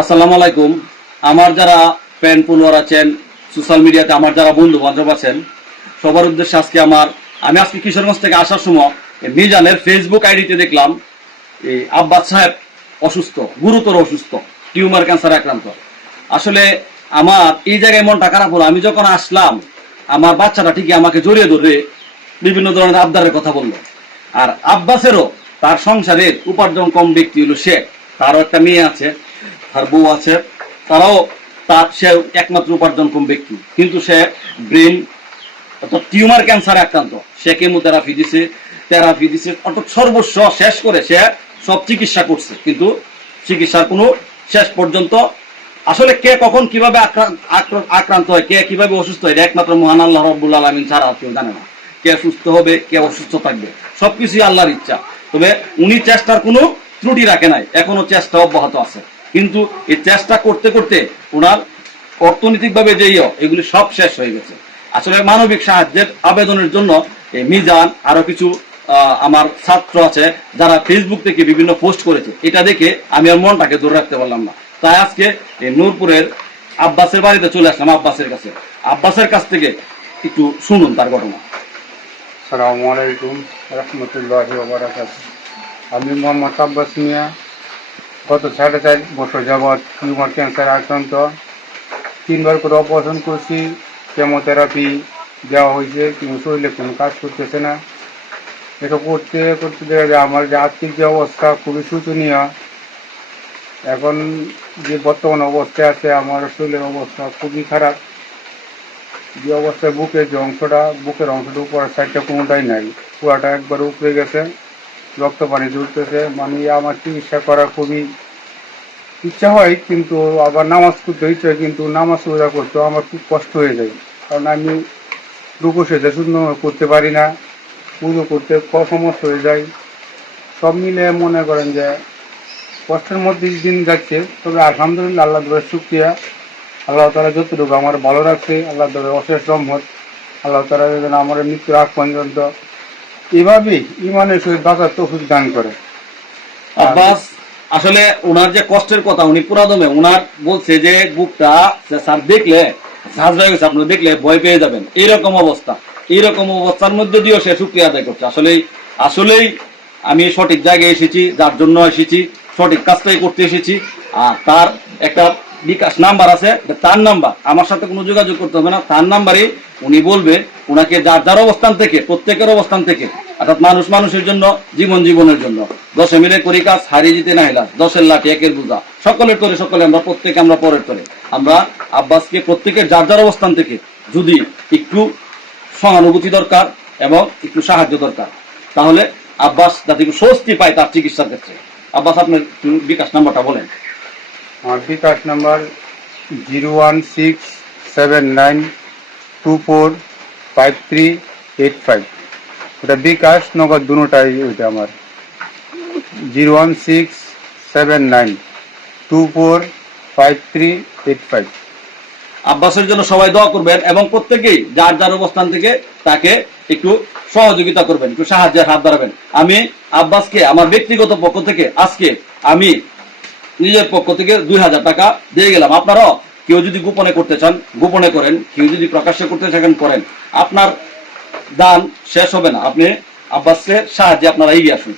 আসসালামু আলাইকুম। আমার যারা ফ্যান ফলোয়ার আছেন, সোশ্যাল মিডিয়াতে আমার যারা বন্ধু বান্ধব আছেন, সবার উদ্দেশ্যে আমি আজকে কিশোরগঞ্জ থেকে আসার সময় মিজানের ফেসবুক আইডিতে দেখলাম এই আব্বাস সাহেব অসুস্থ, গুরুতর অসুস্থ, টিউমার ক্যান্সার আক্রান্ত। আসলে আমার এই জায়গায় মনটা খারাপ হলো। আমি যখন আসলাম, আমার বাচ্চাটা ঠিকই আমাকে জড়িয়ে ধরে বিভিন্ন ধরনের আবদারের কথা বললো। আর আব্বাসেরও তার সংসারের উপার্জন কম ব্যক্তি হলো সে, তারও একটা মেয়ে আছে, তার বউ আছে, সে একমাত্র উপার্জন কম ব্যক্তি, কিন্তু সে ব্রেন অর্থাৎ টিউমার ক্যান্সারে আক্রান্ত। সে থেরাপি দিছে অর্থাৎ সর্বস্ব শেষ করে সে সব চিকিৎসা করছে, কিন্তু চিকিৎসার কোনো শেষ পর্যন্ত আসলে কে কখন কিভাবে আক্রান্ত হয়, কে কিভাবে অসুস্থ হয়, এটা একমাত্র মহান আল্লাহ রাব্বুল আলামিন ছাড়া কেউ জানে না। কে সুস্থ হবে, কে অসুস্থ থাকবে, সবকিছুই আল্লাহর ইচ্ছা। তবে উনি চেষ্টার কোনো ত্রুটি রাখে নাই, এখনো চেষ্টা অব্যাহত আছে। কিন্তু এই চেষ্টা করতে করতে ওনার অর্থনৈতিকভাবে যেই এগুলি সব শেষ হয়ে গেছে। আসলে মানবিক সাহায্যের আবেদনের জন্য মিজান আরো কিছু আমার ছাত্র আছে যারা ফেসবুক থেকে বিভিন্ন পোস্ট করেছে, এটা দেখে আমি আর মনটাকে ধরে রাখতে পারলাম না। তাই আজকে নূরপুরের আব্বাসের বাড়িতে চলে আসলাম। আব্বাসের কাছ থেকে একটু শুনুন তার ঘটনা। আসসালামু আলাইকুম রহমতুল্লাহি ওয়া বারাকাতুহু। আমি মোহাম্মদ আব্বাস মিয়া। গত 4.5 বছর যাবৎ টিউমার ক্যান্সার আক্রান্ত। 3বার করে অপারেশন করছি, কেমোথেরাপি দেওয়া হয়েছে, কিন্তু শরীরে কোনো কাজ করতেছে না। এটা করতে করতে দেখা যায় আমার যে আর্থিক যে অবস্থা খুবই শোচনীয়। এখন যে বর্তমান অবস্থায় আছে আমার শরীরের অবস্থা খুবই খারাপ। যে অবস্থায় বুকের অংশটা উপরের সাইডটা কোনোটাই নাই, পুরাটা একবার উপরে গেছে, রক্ত পানি ঝরতেছে। মানে আমার চিকিৎসা করা খুবই ইচ্ছা হয়, কিন্তু আবার নামাজ পড়তে ইচ্ছা হয়, কিন্তু নামাজ রোজা করতেও আমার খুব কষ্ট হয়ে যায়। কারণ আমি রুকু সেজদা সুন্দর করতে পারি না, পুজো করতে সমস্যা হয়ে যায়। সব মিলে মনে করেন যে কষ্টের মধ্যে দিন যাচ্ছে। তবে আলহামদুলিল্লাহ, আল্লাহ দরবারে শুকরিয়া। আল্লাহ তাআলা যতটুকু আমার ভালো রাখছে, আল্লাহ দরবারে অশেষ রহমত। আল্লাহ তাআলা যেন আমার মৃত্যুর আগ পর্যন্ত এভাবেই ইমানের সহিত বাঁচার তৌফিক দান করে। আব্বাস আসলে ওনার যে কষ্টের কথা উনি পুরা দমে ওনার বলছে যে বুকটা স্যার দেখলে ঝাঁজ হয়ে গেছে, আপনারা দেখলে ভয় পেয়ে যাবেন। এইরকম অবস্থার মধ্যে দিয়েও সে শুকরিয়া আদায় করছে। আসলেই আমি সঠিক জায়গায় এসেছি, যার জন্য এসেছি, সঠিক কাজটাই করতে এসেছি। আর তার একটা বিকাশ নাম্বার আছে, তার নাম্বার, আমার সাথে কোনো যোগাযোগ করতে হবে না, তার নাম্বারে উনি বলবে, ওনাকে যার অবস্থান থেকে, প্রত্যেকের অবস্থান থেকে, অর্থাৎ মানুষের জন্য, জীবনের জন্য। 10 মিলে করি কাজ, হারিয়ে যেতে না হেলাস, 10-এর লাঠি 1-এর বোঝা, সকলের করে সকলে আমরা, প্রত্যেকে আমরা পরের করে। আমরা আব্বাসকে প্রত্যেকের যার অবস্থান থেকে যদি একটু সহানুভূতি দরকার এবং একটু সাহায্য দরকার, তাহলে আব্বাস যাতে একটু স্বস্তি পায় তার চিকিৎসার ক্ষেত্রে। আব্বাস, আপনার বিকাশ নাম্বারটা বলেন। আমার বিকাশ নাম্বার 01679245385। ওটা বিকাশ নগদ দুটাই, ওইটা আমার 01679245385। আব্বাসের জন্য সবাই দোয়া করবেন এবং প্রত্যেকেই যার অবস্থান থেকে তাকে একটু সহযোগিতা করবেন, একটু সাহায্যের হাত বাড়াবেন। আমি আব্বাসকে আমার ব্যক্তিগত পক্ষ থেকে আজকে আমি নিজের পক্ষ থেকে 2000 টাকা দিয়ে গেলাম। আপনারাও কেউ যদি গোপনে করতে চান গোপনে করেন, কেউ যদি প্রকাশ্যে করতে চান করেন। আপনার দান শেষ হবে না। আপনি আব্বাসের সাহায্যে আপনারা এগিয়ে আসুন।